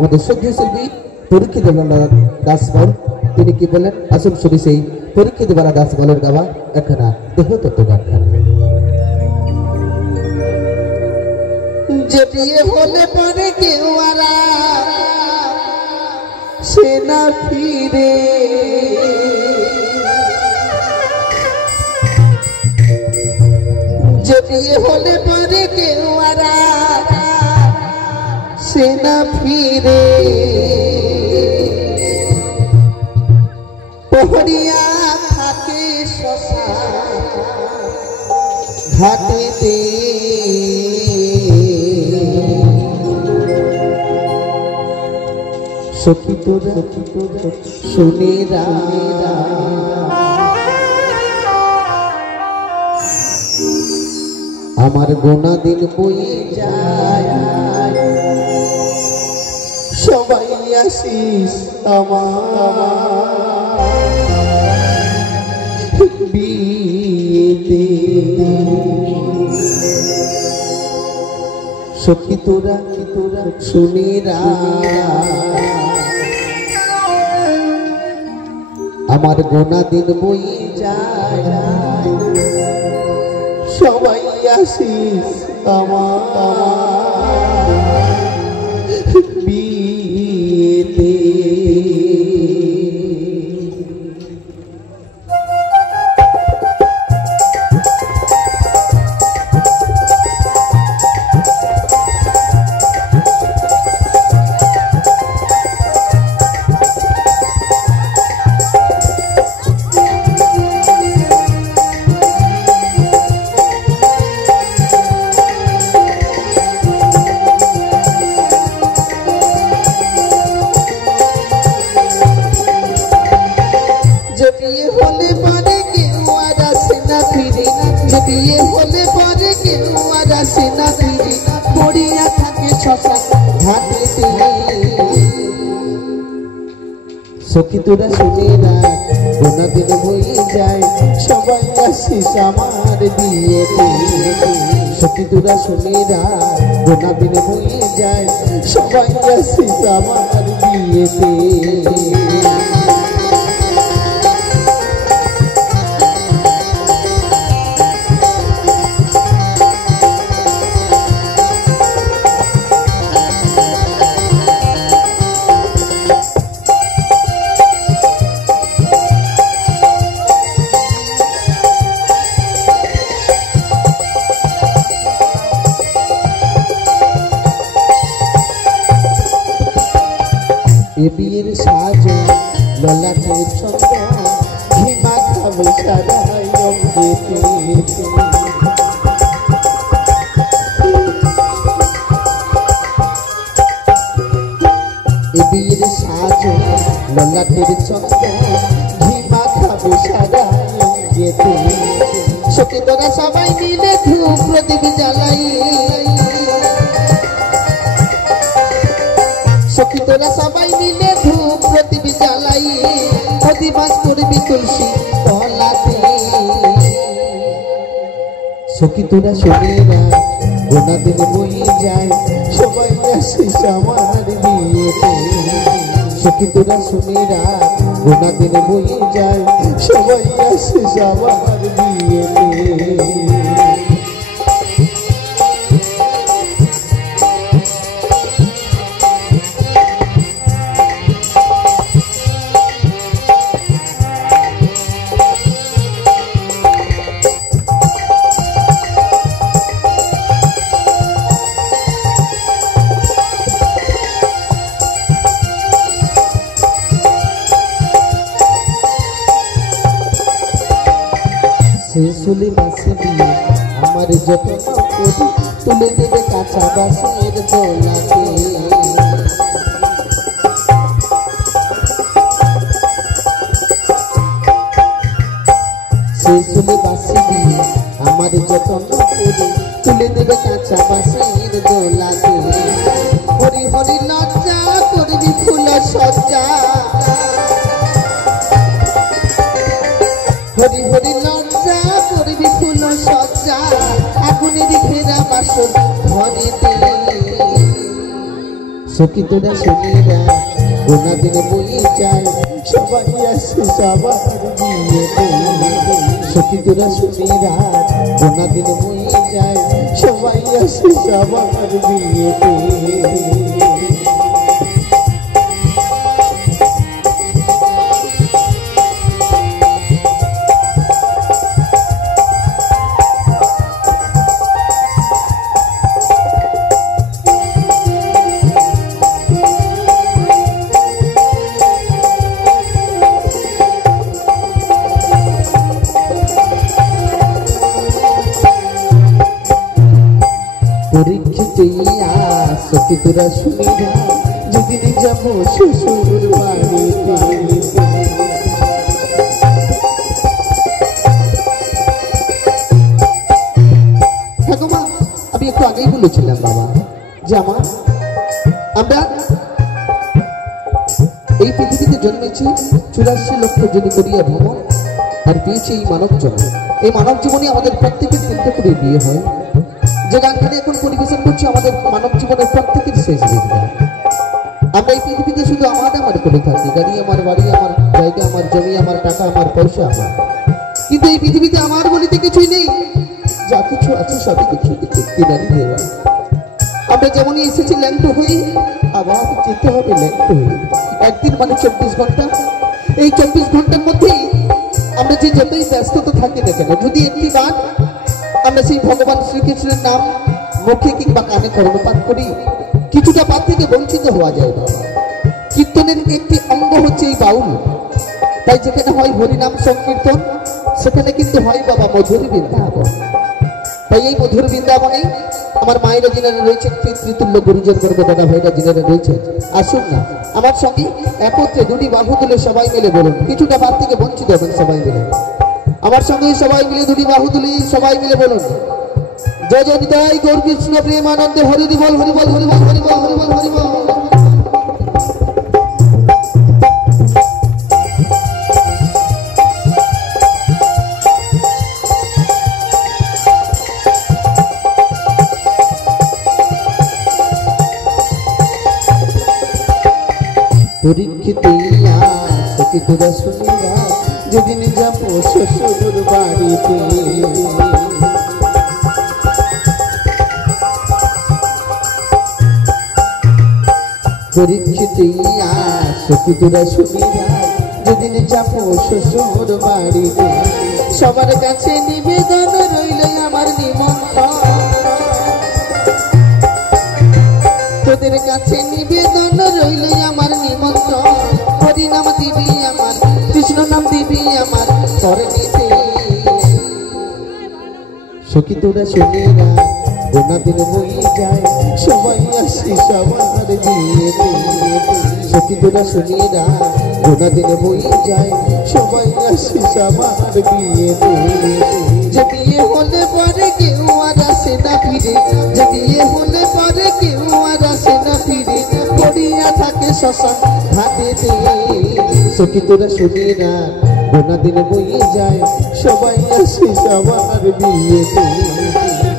আমাদের শ্রদ্ধেয় শিল্পী পরীক্ষিতবালা দাস বল তিনি কি বলেন আসুন শুনি সেই পরীক্ষিতবালা দাস বলের গাওয়া একখানা দেহতত্ত্ব গান। যে বিয়ে হলে পরে কেউ আরা সে না ফিরে, যে বিয়ে হলে পরে কেউ আরা সে না ফিরে, পহরিয়া থাকে শশা ঘাটেতে, সখী তোরা শুনে আমার গোনা দিন বয়ে যায়, সবাই আসিস আমার বিয়েতে, সখী তোরা শুনে আমার গোনা দিন বয়ে যায়, সবাই আসিস আমার বিয়েতে। সখী তোরা শুনে গোনা দিন বয়ে যায়, সবাই আসিস আমার বিয়েতে, সখী তোরা শুনে গোনা দিন বয়ে যায়, সবাই আসিস আমার বিয়েতে। বিয়ের সাজ ললাটের চন্দন ঘিমা খাবে সারাই অঙ্গেতে, বিয়ের সাজ ললাটের চন্দন ঘিমা খাবে সারাই অঙ্গেতে, সখী তোরা সবাই মিলে ধূপ প্রদীপ জ্বালাই, সখী তোরা সবাই মিলে ধূপ প্রদীপ জ্বালাই, অধিবাস করবি তুলসী তলাতে, সখী তোরা শুনে গোনা দিন বয়ে যায়, সবাই আসিস আমার বিয়েতে, সখী তোরা শুনে গোনা দিন বয়ে যায়, সবাই আসিস আমার বিয়েতে। শুলি বাসি দিয়ে আমার যত্ন করি, তুলে দেবে কাঁচা বাসের দোলাতে, সেই শুলি বাসি দিয়ে আমার যত্ন করি, তুলে দেবে কাঁচা বাসের দোলাতে, হরি হরি লজ্জা করবি ফুল সজ্জা, হরি হরি লজ্জা করবি ফুল সজ্জা, আগুনের ঘেরা বাসন ঘরেতে, সখী তোরা শুনিরা গোনা দিন বই যায় সবাই আসে সবার বিয়েতে সখী তোরা শুনিরা গোনা দিন বই যায় সবাই আসে সবার বিয়েতে পরীক্ষিতেইয়া সখী তোরা শুনিরা যেদিন যাব শ্বশুর বাড়িতে ঠাকুমা আমি একটু আগেই বলেছিলাম বাবা যে আমরা এই পৃথিবীতে জন্মেছি 84 লক্ষ জনি করিয়া ভ্রমণ আর পেয়েছি এই মানব জন্ম। এই মানব জীবনে আমাদের প্রত্যেকের 3টে করে বিয়ে হয়। যে গানখানে এখন পরিবেশন করছি আমাদের মানব জীবনের প্রত্যেকের শেষ দিন। আমরা এই পৃথিবীতে শুধু আমার করে থাকি, গাড়ি আমার, বাড়ি আমার, জায়গা আমার, জমি আমার, টাকা আমার, পয়সা আমার, কিন্তু এই পৃথিবীতে আমার বলিতে কিছুই নেই। যা কিছু আছে সবই কিছু কিনারি দেওয়া। আমরা যেমনই এসেছি ল্যাংটো হয়ে আবার যেতে হবে ল্যাংটো হয়ে। একদিন মানে 24 ঘন্টা। এই 24 ঘন্টার মধ্যেই আমরা যে যতই ব্যস্ততা থাকি না কেন, যদি একটি বার আমরা সেই ভগবান শ্রীকৃষ্ণের নাম মুখে কিংবা কানে কর্ণপাত করি, কিছুটা পার থেকে বঞ্চিত হওয়া যায় না। কীর্তনের একটি অঙ্গ হচ্ছে এই বাউল। তাই যেখানে হয় হরিনাম সংকীর্তন সেখানে কিন্তু হয় বাবা মধুর বৃন্দাবন। তাই এই মধুর বৃন্দাবনে আমার মায়েরা যিনারা রয়েছেন, পিতৃতুল্য গুরুজন গর্ব দাদা ভাইরা যিনারা রয়েছেন, আসুন না আমার সঙ্গে একত্রে দুটি বাহু তুলে সবাই মিলে বলুন, কিছুটা পার থেকে বঞ্চিত হবেন সবাই মিলে। আমার সঙ্গে সবাই মিলে দুটি বাহু তুলি, সবাই মিলে বলুন, জয় জয় নিতাই গৌর কৃষ্ণ প্রেমানন্দে হরি বল, হরি বল, হরি বল, হরি বল, হরি বল, হরি বল। পরীক্ষিতেইয়া সখী তোরা শুনিরা যেদিন যাব শ্বশুর বাড়িতে। পরীক্ষিতেইয়া সখী তোরা শুনিরা যেদিন যাব শ্বশুর বাড়িতে। সবার কাছে নিবেদন রইল আমার নিমন্ত্রণ, তোদের কাছে নিবেদন রইল আমার নিমন্ত্রণ। হরি নাম দিবি আমার, কৃষ্ণ নাম দিবি আমার করে নিতে। সখী তোরা শুনিরা গোনা দিন বই যায় সবাই আসি সবার বিয়েতে। সখী তোরা শুনিরা গোনা দিন বই যায় সবাই আসি সবার বিয়েতে। যে বিয়ে হলে পরে কেউ আর আসে না ফিরে, যে বিয়ে হলে পরে কেউ আর আসে না ফিরে, পড়িয়া থাকে শ্মশান ঘাটেতে। সখী তোরা শুনিরা গোনা দিন বই যায় সবাই আসি সবার বিয়েতে।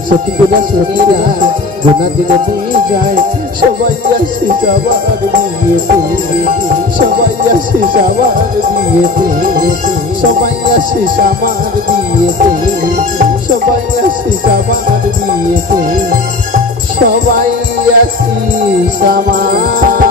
সখী তোরা শুনিরা গোনা দিন বই যায় সবাই আসি সবার বিয়েতে। সবাই আসি সবার বিয়েতে, সবাই আসি সবার বিয়েতে, সবাই আসি সবার বিয়েতে, সবাই আসি সবার